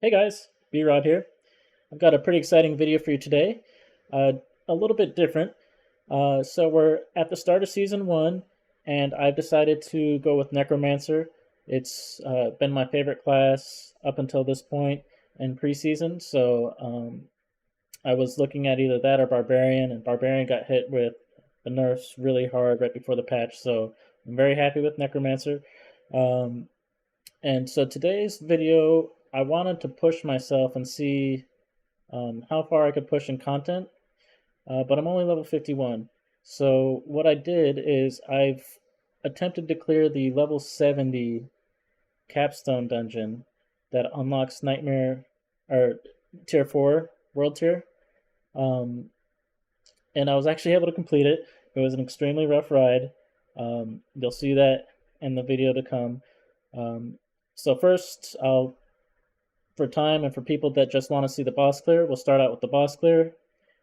Hey guys, B-Rod here. I've got a pretty exciting video for you today. Uh, a little bit different. So we're at the start of season one, and I've decided to go with Necromancer. It's been my favorite class up until this point in preseason. So I was looking at either that or Barbarian, and Barbarian got hit with the nerfs really hard right before the patch. So I'm very happy with Necromancer. Um, and so today's video, I wanted to push myself and see how far I could push in content, but I'm only level 51. So what I did is I've attempted to clear the level 70 Capstone dungeon that unlocks Nightmare or Tier 4 World Tier. Um, and I was actually able to complete it. It was an extremely rough ride. You'll see that in the video to come. Um, so first, for time and for people that just want to see the boss clear, we'll start out with the boss clear,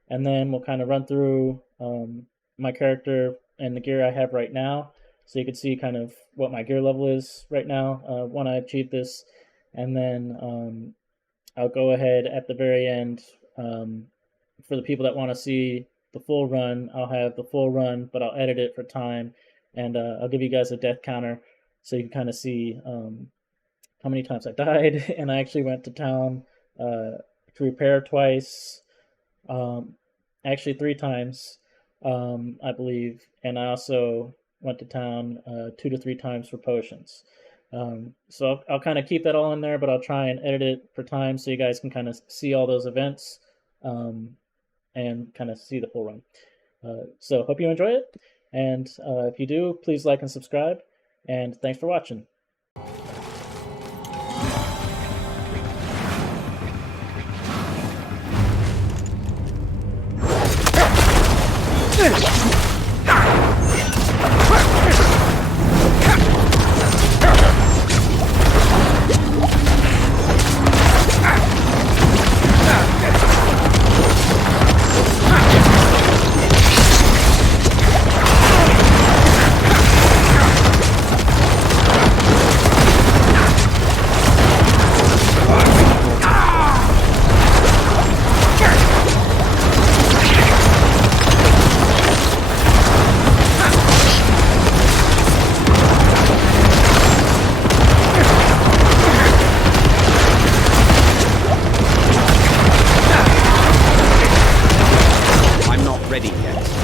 and then we'll kind of run through my character and the gear I have right now, so you can see kind of what my gear level is right now when I achieve this, and then I'll go ahead at the very end for the people that want to see the full run. I'll have the full run, but I'll edit it for time, and I'll give you guys a death counter so you can kind of see how many times I died. And I actually went to town to repair twice, um, actually three times, I believe. And I also went to town 2 to 3 times for potions. So I'll kind of keep that all in there, but I'll try and edit it for time so you guys can kind of see all those events um, and kind of see the full run. So hope you enjoy it. And if you do, please like and subscribe. And thanks for watching. I'm not ready yet.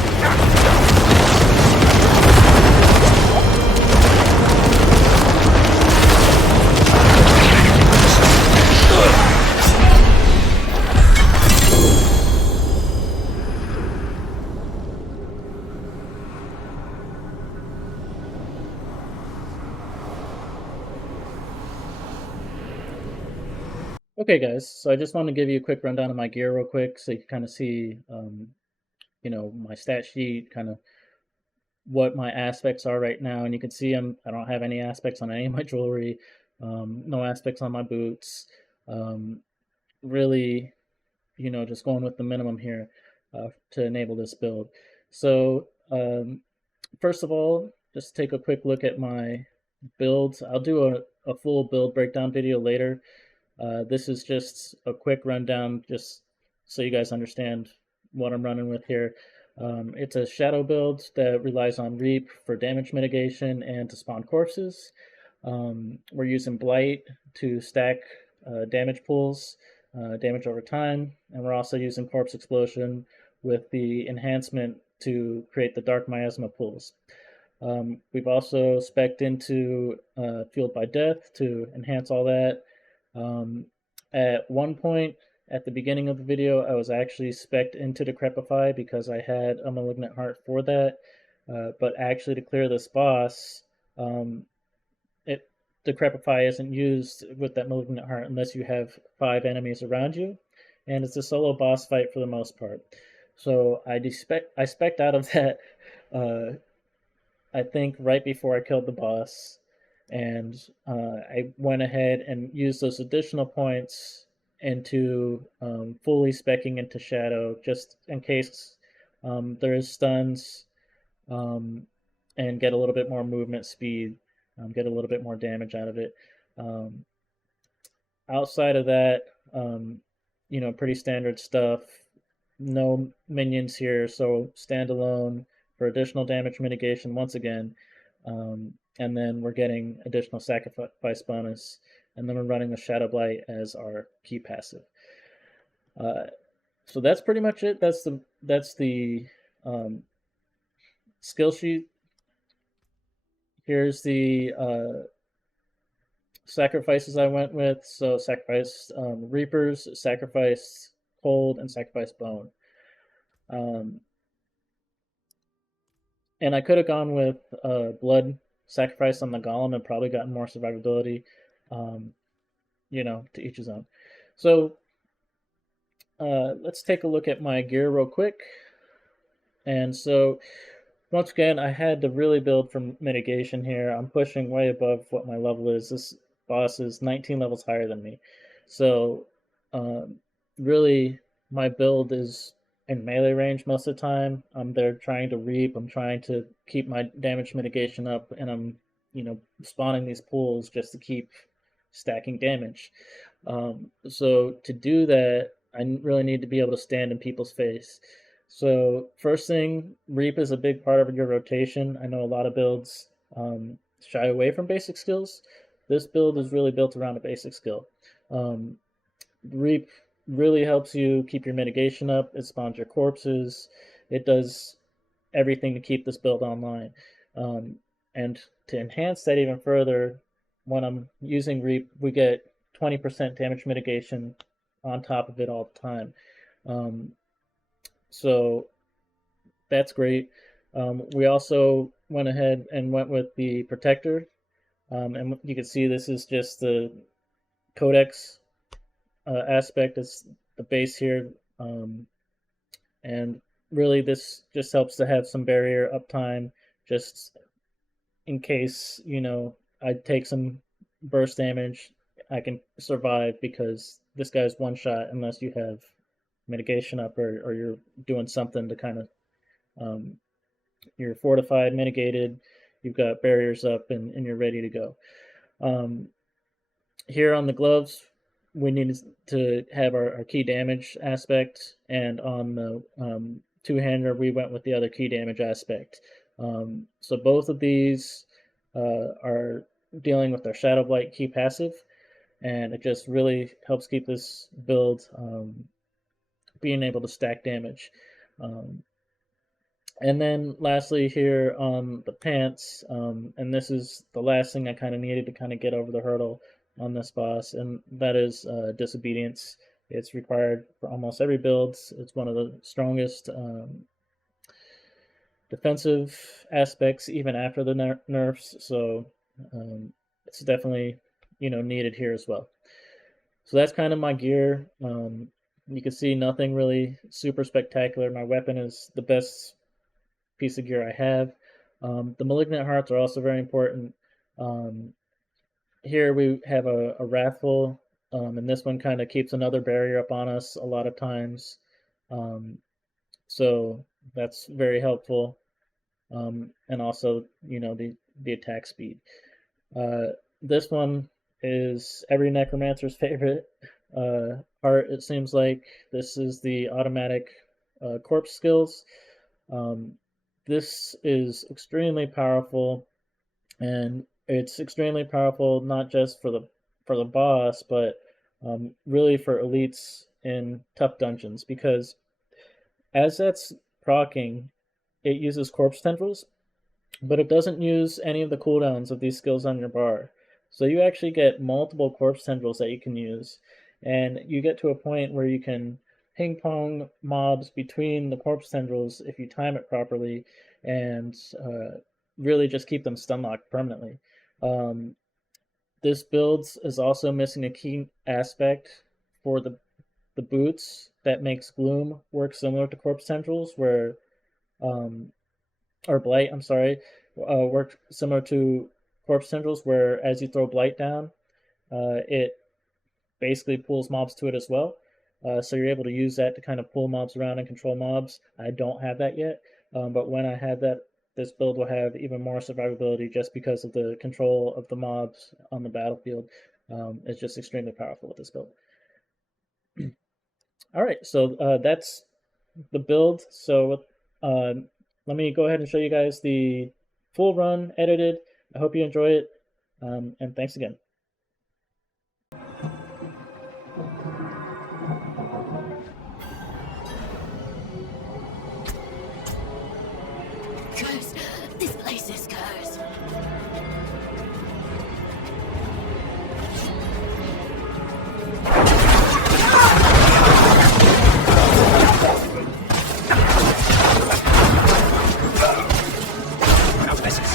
Okay, guys, so I just want to give you a quick rundown of my gear real quick so you can kind of see, my stat sheet, kind of what my aspects are right now. And you can see I don't have any aspects on any of my jewelry, no aspects on my boots. Um, really, just going with the minimum here to enable this build. So, first of all, just take a quick look at my builds. I'll do a full build breakdown video later. This is just a quick rundown, just so you guys understand what I'm running with here. It's a shadow build that relies on Reap for damage mitigation and to spawn corpses. We're using Blight to stack damage pools, damage over time, and we're also using Corpse Explosion with the enhancement to create the Dark Miasma pools. We've also spec'd into Fueled by Death to enhance all that. At one point at the beginning of the video, I was actually spec'd into Decrepify because I had a Malignant Heart for that. But actually, to clear this boss, it Decrepify isn't used with that Malignant Heart unless you have 5 enemies around you, and it's a solo boss fight for the most part. So I spec'd out of that. Uh, I think right before I killed the boss, and I went ahead and used those additional points into fully specking into Shadow, just in case there is stuns, um, and get a little bit more movement speed, get a little bit more damage out of it. Um, outside of that, pretty standard stuff. No minions here, so standalone for additional damage mitigation once again. And then we're getting additional sacrifice bonus, and then we're running the Shadow Blight as our key passive. Uh, so that's pretty much it. That's the um, skill sheet. Here's the sacrifices I went with. So sacrifice Reapers, sacrifice Cold, and sacrifice Bone. Um, and I could have gone with Blood sacrifice on the Golem and probably gotten more survivability. Um, to each his own. So let's take a look at my gear real quick. And so once again, I had to really build for mitigation here. I'm pushing way above what my level is. This boss is 19 levels higher than me. So, um, really, my build is in melee range most of the time. I'm there trying to reap. I'm trying to keep my damage mitigation up, and I'm, spawning these pools just to keep stacking damage. So to do that, I really need to be able to stand in people's face. So first thing, Reap is a big part of your rotation. I know a lot of builds shy away from basic skills. This build is really built around a basic skill. Um, Reap really helps you keep your mitigation up. It spawns your corpses. It does everything to keep this build online. Um, and to enhance that even further, when I'm using Reap, we get 20% damage mitigation on top of it all the time. Um, so that's great. We also went ahead and went with the Protector. And you can see this is just the Codex aspect. It's the base here. And really, this just helps to have some barrier uptime just in case, I take some burst damage. I can survive because this guy's one shot unless you have mitigation up, or you're doing something to kind of you're fortified, mitigated, you've got barriers up, and you're ready to go. Um, Here on the gloves, we need to have our key damage aspect, and on the two-hander, we went with the other key damage aspect. So both of these are dealing with our Shadow Blight key passive, and it just really helps keep this build being able to stack damage. Um, and then lastly here on the pants, and this is the last thing I kind of needed to kind of get over the hurdle on this boss, and that is disobedience. It's required for almost every build. It's one of the strongest defensive aspects even after the nerfs, so it's definitely needed here as well. So that's kind of my gear. You can see nothing really super spectacular. My weapon is the best piece of gear I have. The malignant hearts are also very important. Um, Here we have a wrathful, and this one kind of keeps another barrier up on us a lot of times. Um, so that's very helpful. And also, the attack speed. Uh, this one is every necromancer's favorite art. It seems like this is the automatic corpse skills. Um, this is extremely powerful, and it's extremely powerful not just for the boss, but really for elites in tough dungeons. Because as that's proccing, it uses corpse tendrils, but it doesn't use any of the cooldowns of these skills on your bar. So you actually get multiple corpse tendrils that you can use, and you get to a point where you can ping pong mobs between the corpse tendrils if you time it properly, and really just keep them stun locked permanently. Um, this build is also missing a key aspect for the boots that makes Gloom work similar to corpse tendrils, where um, or Blight, I'm sorry, work similar to Corpse Tendrils, where as you throw Blight down, it basically pulls mobs to it as well. So you're able to use that to kind of pull mobs around and control mobs. I don't have that yet, but when I have that, this build will have even more survivability just because of the control of the mobs on the battlefield. It's just extremely powerful with this build. All right, so that's the build. So let me go ahead and show you guys the full run edited. I hope you enjoy it, and thanks again. Cursed. This place is cursed. Now, bless us.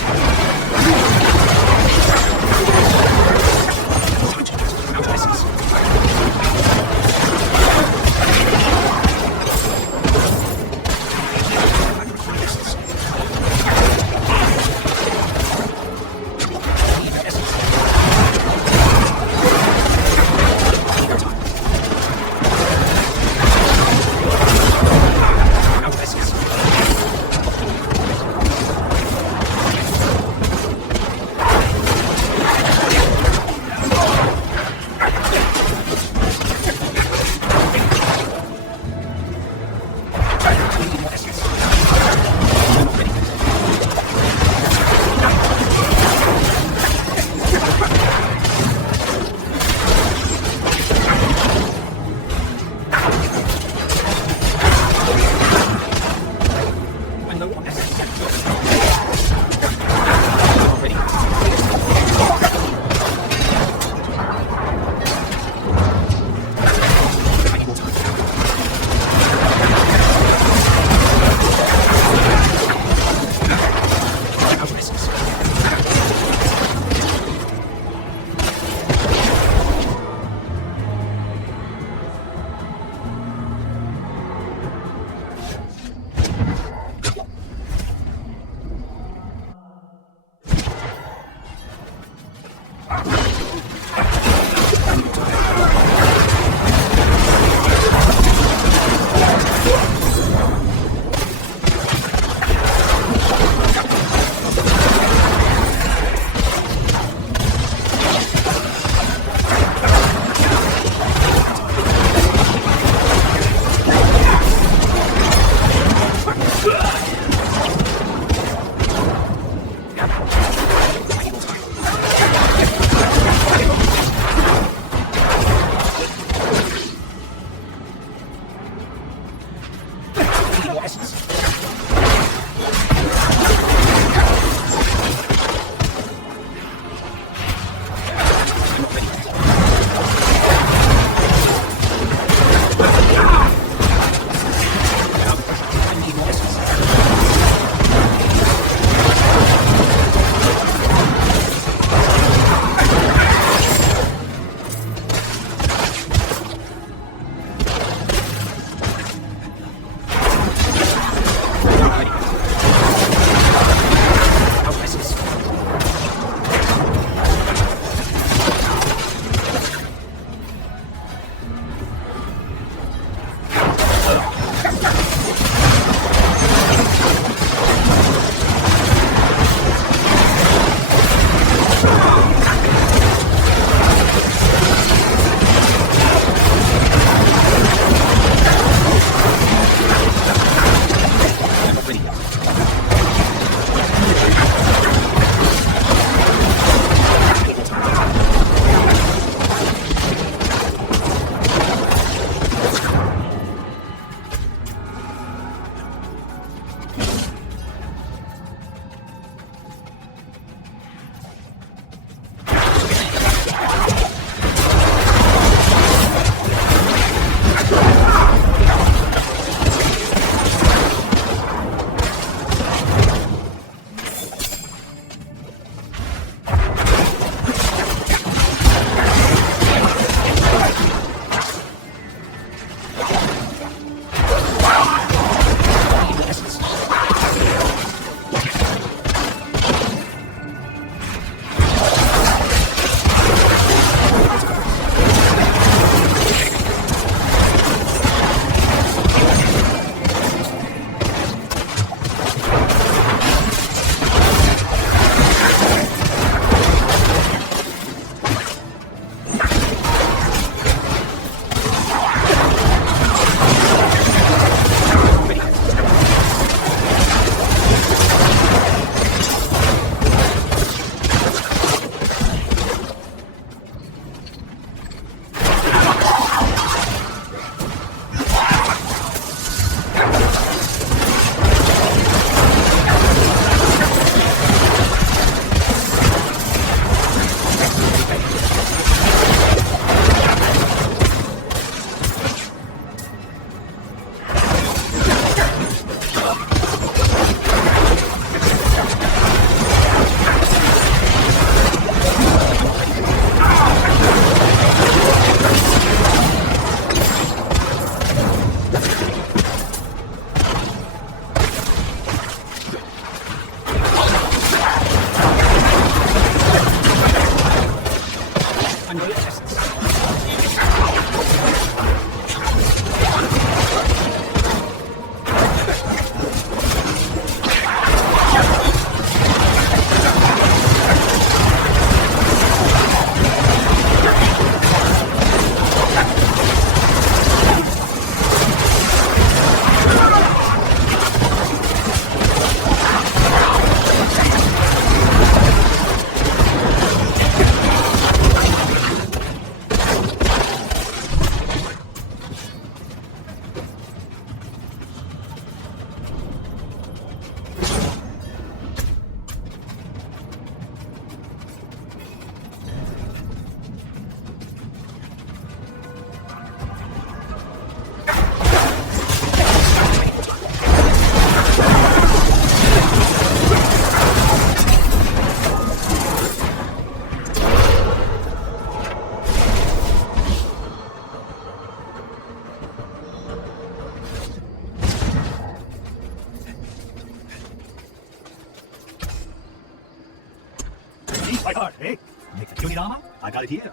I got it here.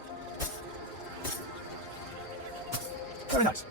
Very nice.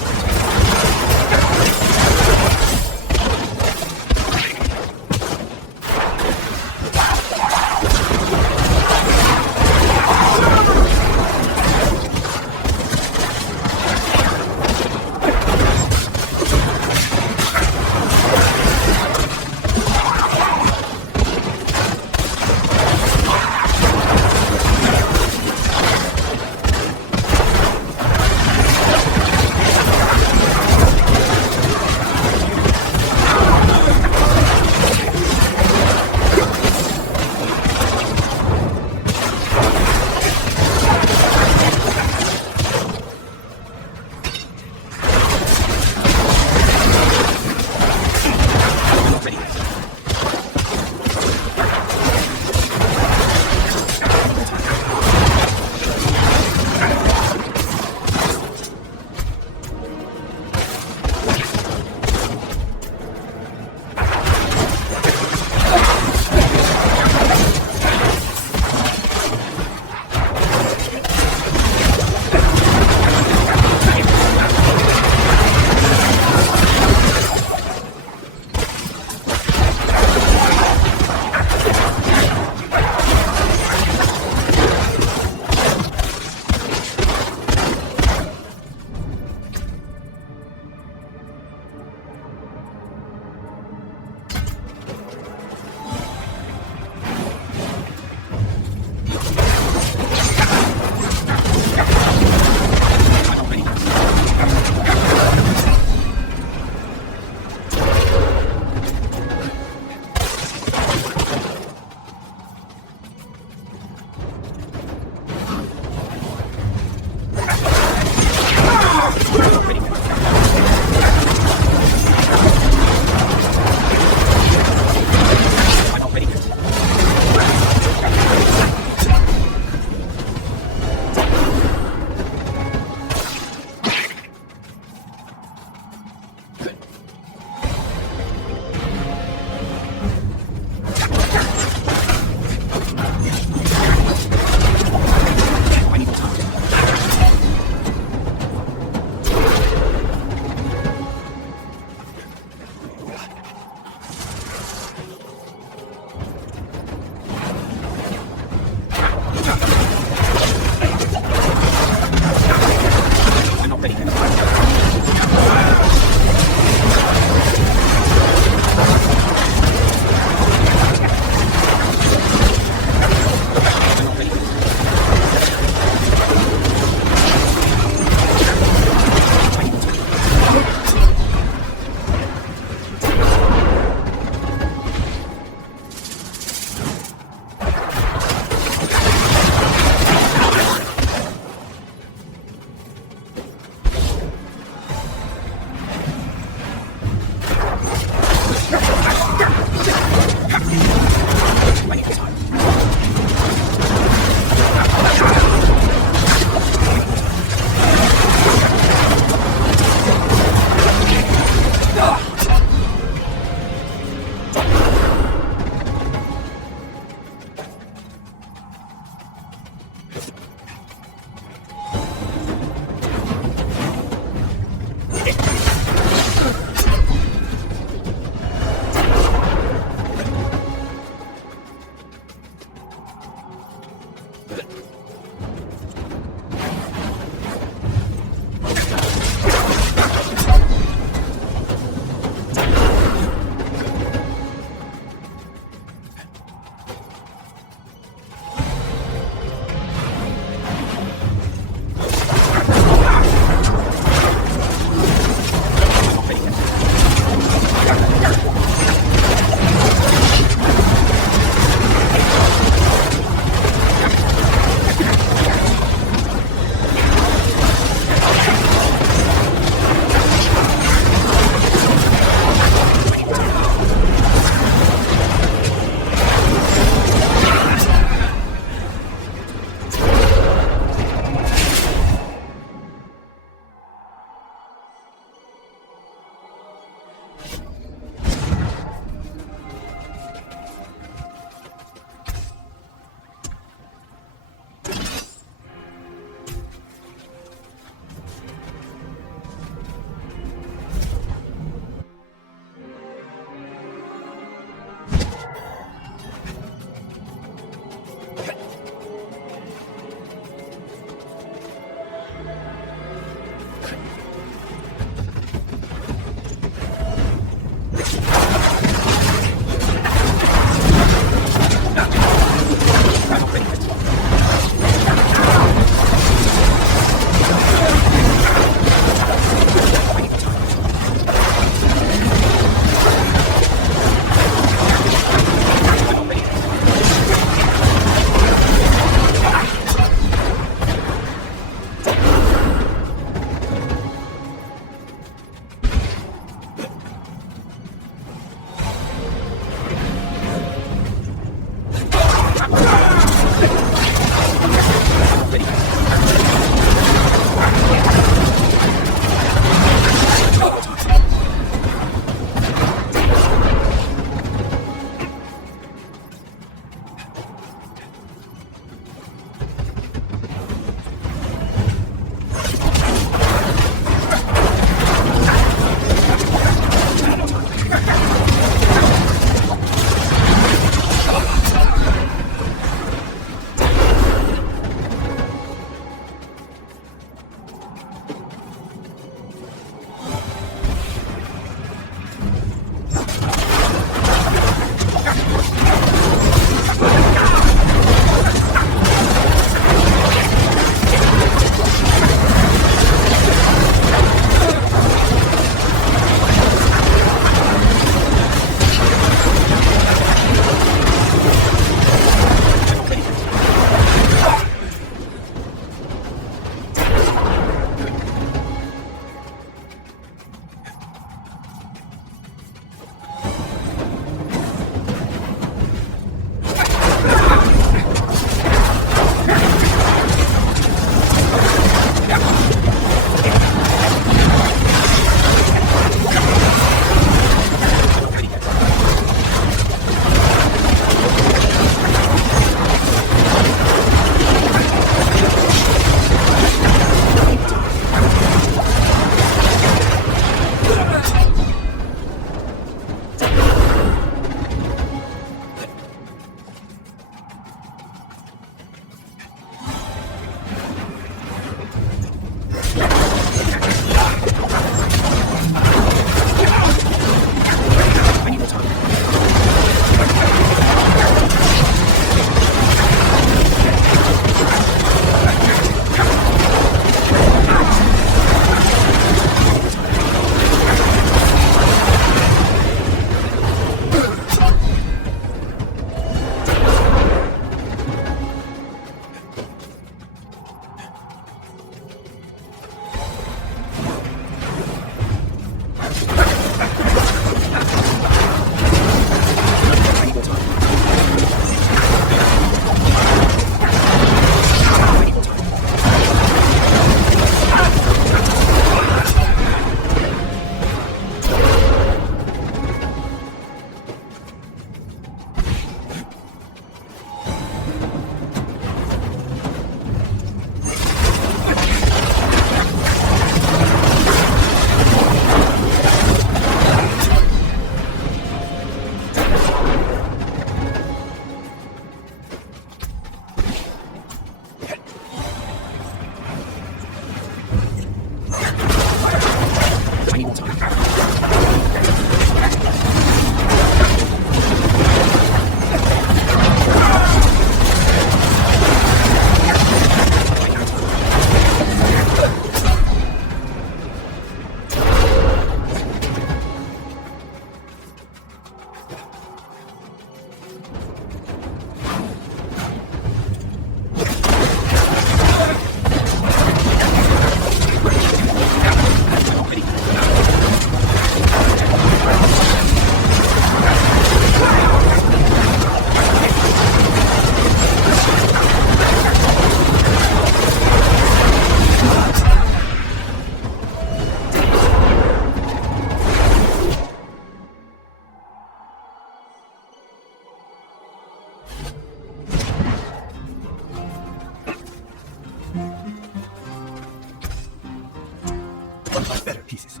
my better pieces.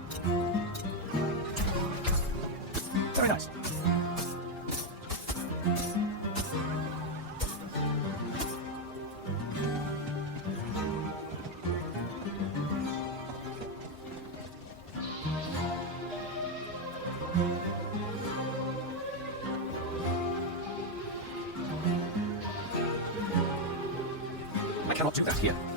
Very nice. I cannot do that here.